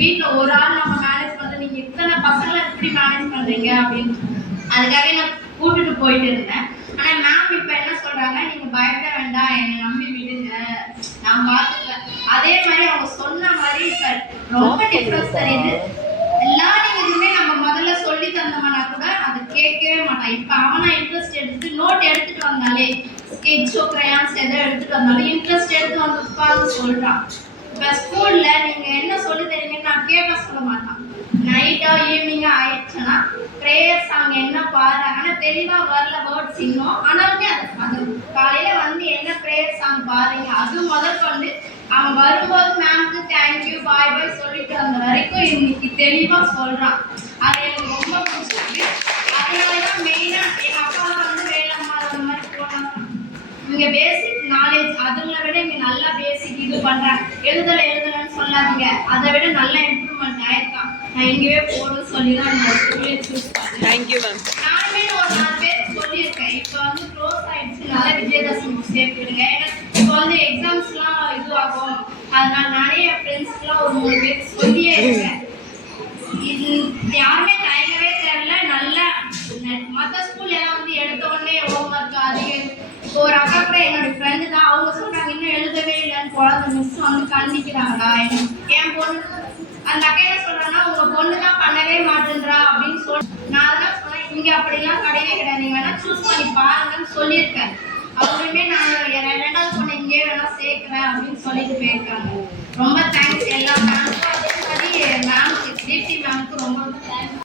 வீட்டில் ஒரு ஆள் நம்ம மேனேஜ் பண்ணுறது, நீங்கள் இத்தனை பசங்களை எப்படி மேனேஜ் பண்ணுறீங்க அப்படின்னு அதுக்காக நான் கூட்டிட்டு போயிட்டு இருந்தேன். ஆனால் மேம் இப்போ என்ன சொல்கிறாங்க, நீங்கள் பயப்பட வேண்டாம், என்னை நம்பி விடுங்க, நான் பார்த்துக்கிறேன். அதே மாதிரி அவங்க சொன்ன மாதிரி இப்போ ரொம்ப டிஃப்ரென்ஸ் தெரியுது. லேர்னிங் எதுவுமே நம்ம முதல்ல சொல்லி தந்தோம்னா கூட அதை கேட்கவே மாட்டான். இப்போ அவனா இன்ட்ரெஸ்ட் எடுத்து நோட் எடுத்துட்டு வந்தாலே ஸ்கெட்சோ கிரையான்ஸ் எதோ எடுத்துட்டு வந்தாலும் இன்ட்ரெஸ்ட் எடுத்து வந்து உட்கார்ந்து சொல்கிறான். இப்போ ஸ்கூலில் நீங்கள் என்ன சொல்லி தரீங்கன்னு நான் கேட்க சொல்ல மாட்டான். நைட்டோ ஈவினிங்கோ ஆயிடுச்சுன்னா ப்ரேயர் சாங் என்ன பாடுறாங்கன்னா தெளிவாக வரல வேர்ட்ஸ் இன்னும், ஆனாலுமே அது காலையில் வந்து என்ன ப்ரேயர் சாங் பாருங்க அது முதற்கொண்டு அவன் வரும்போது மேம்க்கு தேங்க்யூ பாய் பாய் சொல்லிட்டு வந்த வரைக்கும் இன்னைக்கு தெளிவாக சொல்கிறான். அது எனக்கு ரொம்ப பிடிச்சிருக்கு. அதனால தான் மெயினாக எங்கள் அப்பாலாம் வந்து வேலைம்மா அந்த மாதிரி போனாங்க. இங்கே பேசிக் நாலேஜ் அதுங்களை விட இங்கே நல்லா பேசிக் இது பண்ணுறாங்க. எழுதலைன்னு சொல்லாதீங்க, அதை விட நல்ல இம்ப்ரூவ்மெண்ட் ஆயிருக்கான். நான் இங்கேயே போகணும்னு சொல்லி தான் இந்த ஸ்கூலே சூஸ் பண்ணேன். Thank you ma'am. நானுமே ஒரு 4 பேருக்கு சொல்லியிருக்கேன். இப்போ வந்து க்ளோஸ் ஆயிடுச்சுனால விஜயதசமி சேர்த்துடுங்க. ஏன்னா இப்போ வந்து எக்ஸாம்ஸ்லாம் இதுவாகும், அதனால நானே என் ஃப்ரெண்ட்ஸ்க்குலாம் ஒரு 3 பேருக்கு சொல்லியே இருக்கேன். இது யாருமே தயங்கவே தேவையில்ல. நல்லா மற்ற ஸ்கூல் எல்லாம் வந்து எடுத்த உடனே ஹோம்ஒர்க் அதிகம். இப்போ ஒரு அக்கா கூட என்னோட ஃப்ரெண்டு தான், அவங்க சொல்கிறாங்க இன்னும் எழுதவே இல்லைன்னு குழந்தை மிஸ் வந்து கண்டிக்கிறாங்களா. என் பொண்ணு அந்த அக்கா என்ன சொல்கிறாங்கன்னா உங்கள் பொண்ணு தான் பண்ணவே மாட்டேன்றா அப்படின்னு நான் அதெல்லாம் சொன்னேன். இங்கே அப்படிலாம் கிடையவே கிடையாது, நீங்கள் வேணால் சூஸ் பண்ணி பாருங்கன்னு சொல்லியிருக்கேன். அவங்களுமே நான் 2வது பொண்ணு இங்கேயே வேணால் சேர்க்குறேன் அப்படின்னு சொல்லிட்டு போயிருக்காங்க. ரொம்ப தேங்க்ஸ் எல்லா மேம்க்கும். அதே மாதிரி மேம்க்கு தீப்தி மேம்க்கு ரொம்ப தேங்க்ஸ்.